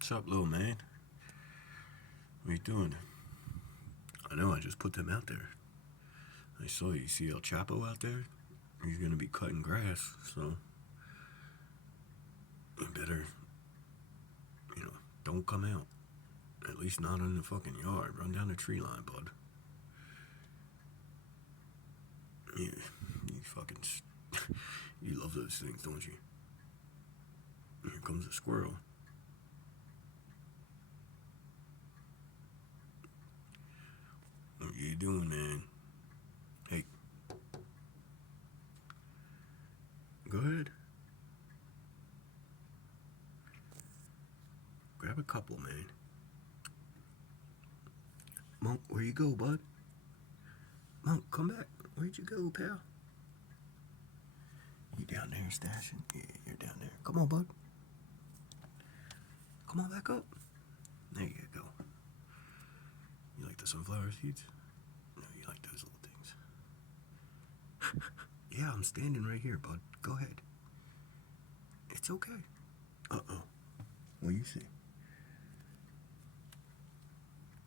What's up, little man? What are you doing? I know, I just put them out there. I saw you. See El Chapo out there? He's gonna be cutting grass, so you better, don't come out. At least not in the fucking yard. Run down the tree line, bud. You fucking... You love those things, don't you? Here comes a squirrel. What are you doing, man? Hey. Go ahead. Grab a couple, man. Monk, where you go, bud? Monk, come back. Where'd you go, pal? You down there stashing? Yeah, you're down there. Come on, bud. Come on back up. There you go. You like the sunflower seeds? No, you like those little things. Yeah, I'm standing right here, bud. Go ahead. It's okay. Uh-oh. What do you see?